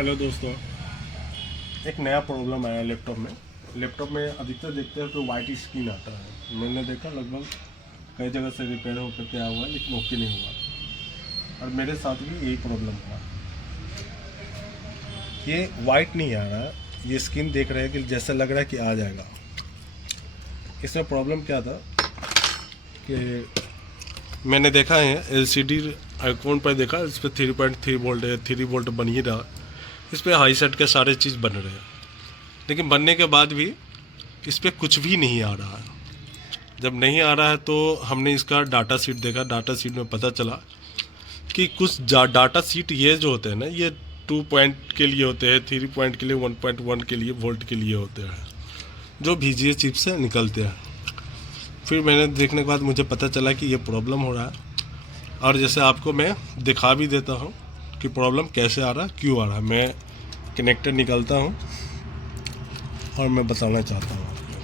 Hello दोस्तों, एक नया प्रॉब्लम आया लैपटॉप में अधिकतर देखते हैं तो वाइट स्क्रीन आता है। मैंने देखा लगभग कई जगह से रिपेयर होकर के आया हुआ है लेकिन ओके नहीं हुआ, और मेरे साथ भी यही प्रॉब्लम हुआ। ये वाइट नहीं आ रहा, ये स्क्रीन देख रहे हैं कि जैसा लग रहा है कि आ जाएगा। इसमें प्रॉब्लम क्या था कि मैंने देखा है LCD आइकॉन पर देखा, इस पर 3.3 वोल्ट है, 3 वोल्ट बन ही रहा। इस पर हाई सेट के सारे चीज़ बन रहे हैं, लेकिन बनने के बाद भी इस पर कुछ भी नहीं आ रहा है। जब नहीं आ रहा है तो हमने इसका डाटा शीट देखा। डाटा शीट में पता चला कि कुछ डाटा शीट ये जो होते हैं ना, ये 2 पॉइंट के लिए होते हैं, 3 पॉइंट के लिए, 1.1 के लिए, वोल्ट के लिए होते हैं, जो VGA चिप से निकलते हैं। फिर मैंने देखने के बाद मुझे पता चला कि ये प्रॉब्लम हो रहा है, और जैसे आपको मैं दिखा भी देता हूँ कि प्रॉब्लम कैसे आ रहा है, क्यों आ रहा है। मैं कनेक्टर निकालता हूँ और मैं बताना चाहता हूँ आपको।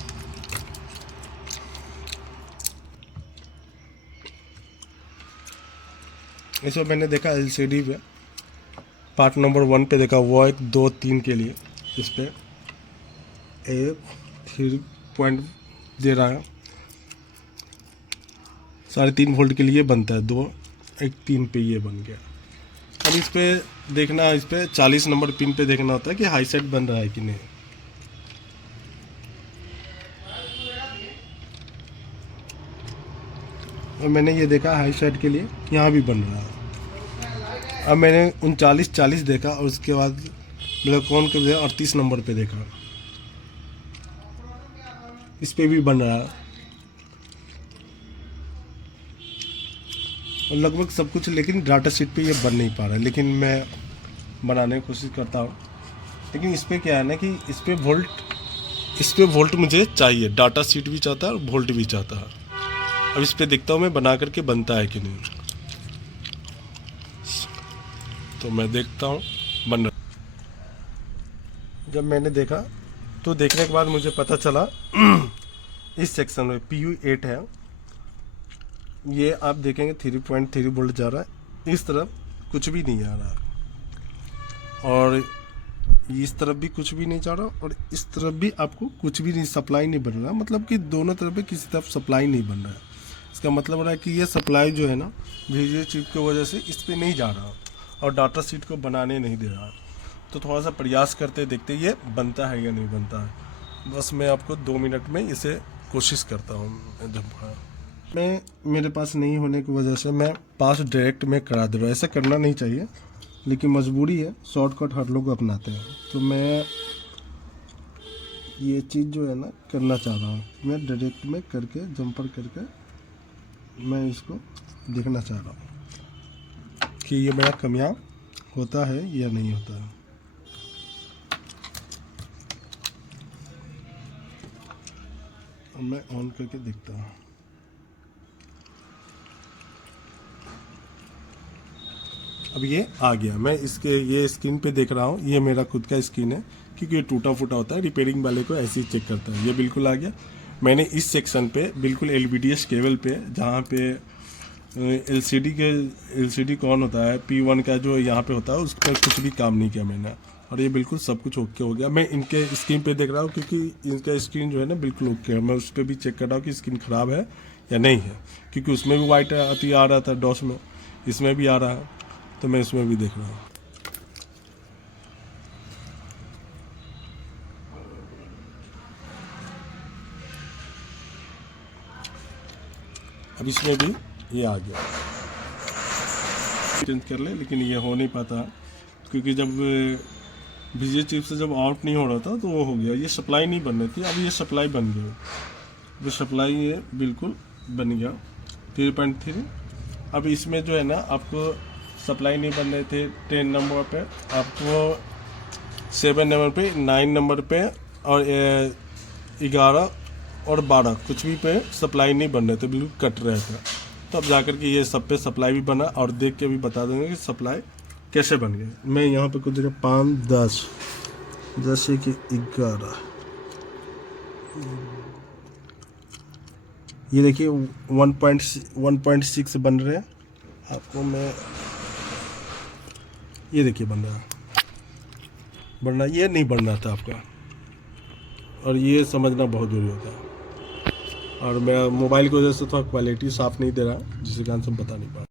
इसमें मैंने देखा LCD पे पार्ट नंबर 1 पे देखा, वो 1, 2, 3 के लिए इस पर 3 पॉइंट दे रहा है, 3.5 वोल्ट के लिए बनता है। 2, 1, 3 पे ये बन गया। अब इस पे देखना, इस पे 40 नंबर पिन पे देखना होता है कि हाई सेट बन रहा है कि नहीं। और मैंने ये देखा हाई सेट के लिए यहाँ भी बन रहा है। अब मैंने 39-40 देखा, और उसके बाद कौन के 38 नंबर पे देखा, इस पे भी बन रहा है। और लगभग सब कुछ, लेकिन डाटा शीट पे ये बन नहीं पा रहा है, लेकिन मैं बनाने की कोशिश करता हूँ। लेकिन इस पर क्या है ना कि इस पर वोल्ट मुझे चाहिए, डाटा शीट भी चाहता है और वोल्ट भी चाहता है। अब इस पर देखता हूँ मैं बना करके बनता है कि नहीं, तो मैं देखता हूँ बन रहा। जब मैंने देखा तो देखने के बाद मुझे पता चला इस सेक्शन में PU8 है, ये आप देखेंगे 3.3 वोल्ट जा रहा है। इस तरफ कुछ भी नहीं आ रहा, और इस तरफ भी कुछ भी नहीं जा रहा, और इस तरफ भी आपको कुछ भी नहीं, सप्लाई नहीं बन रहा। मतलब कि दोनों तरफ भी किसी तरफ सप्लाई नहीं बन रहा है। इसका मतलब रहा है कि ये सप्लाई जो है ना VGA चिप की वजह से इस पर नहीं जा रहा, और डाटा शीट को बनाने नहीं दे रहा। तो थोड़ा सा प्रयास करते देखते ये बनता है या नहीं बनता है। बस मैं आपको 2 मिनट में इसे कोशिश करता हूँ। जब मैं मेरे पास नहीं होने की वजह से मैं पास डायरेक्ट में करा दे रहा हूँ। ऐसा करना नहीं चाहिए, लेकिन मजबूरी है, शॉर्टकट हर लोग अपनाते हैं। तो मैं ये चीज़ जो है ना करना चाह रहा हूँ, मैं डायरेक्ट में करके जंपर करके मैं इसको देखना चाह रहा हूँ कि ये मेरा कामयाब होता है या नहीं होता है। और मैं ऑन करके देखता हूँ। अब ये आ गया। मैं इसके ये स्क्रीन पे देख रहा हूँ, ये मेरा खुद का स्क्रीन है, क्योंकि ये टूटा फूटा होता है, रिपेयरिंग वाले को ऐसे ही चेक करता है। ये बिल्कुल आ गया। मैंने इस सेक्शन पे बिल्कुल LVDS केबल पे, जहाँ पे LCD कौन होता है P1 का जो यहाँ पे होता है, उस पर कुछ भी काम नहीं किया मैंने, और ये बिल्कुल सब कुछ ओके हो गया। मैं इनके स्क्रीन पे देख रहा हूँ, क्योंकि इनका स्क्रीन जो है ना बिल्कुल ओके है। मैं उस पर भी चेक कर रहा हूँ कि स्क्रीन ख़राब है या नहीं है, क्योंकि उसमें भी वाइट आ रहा था डॉस में, इसमें भी आ रहा है, तो मैं इसमें भी देख रहा हूँ। अब इसमें भी ये आ गया। चेंज कर ले, लेकिन ये हो नहीं पाता, क्योंकि जब VGA चिप से जब आउट नहीं हो रहा था तो वो हो गया। ये सप्लाई नहीं बन रही थी, अब ये सप्लाई बन गई। जो सप्लाई ये बिल्कुल बन गया 3.3। अब इसमें जो है ना आपको सप्लाई नहीं बन रहे थे 10 नंबर पे, आपको 7 नंबर पे, 9 नंबर पे, और 11 और 12 कुछ भी पे सप्लाई नहीं बन रहे थे, बिल्कुल कट रहे थे। तब जाकर के ये सब पे सप्लाई भी बना, और देख के भी बता देंगे कि सप्लाई कैसे बन गई। मैं यहाँ पे कुछ जगह 5, 10, जैसे कि 11, ये देखिए 1.6 बन रहे हैं। आपको मैं ये देखिए बन रहा है। बढ़ना, ये नहीं बढ़ना था आपका, और ये समझना बहुत ज़रूरी होता है। और मेरा मोबाइल की वजह से थोड़ा क्वालिटी साफ़ नहीं दे रहा, जिसके कारण से हम बता नहीं पा रहा।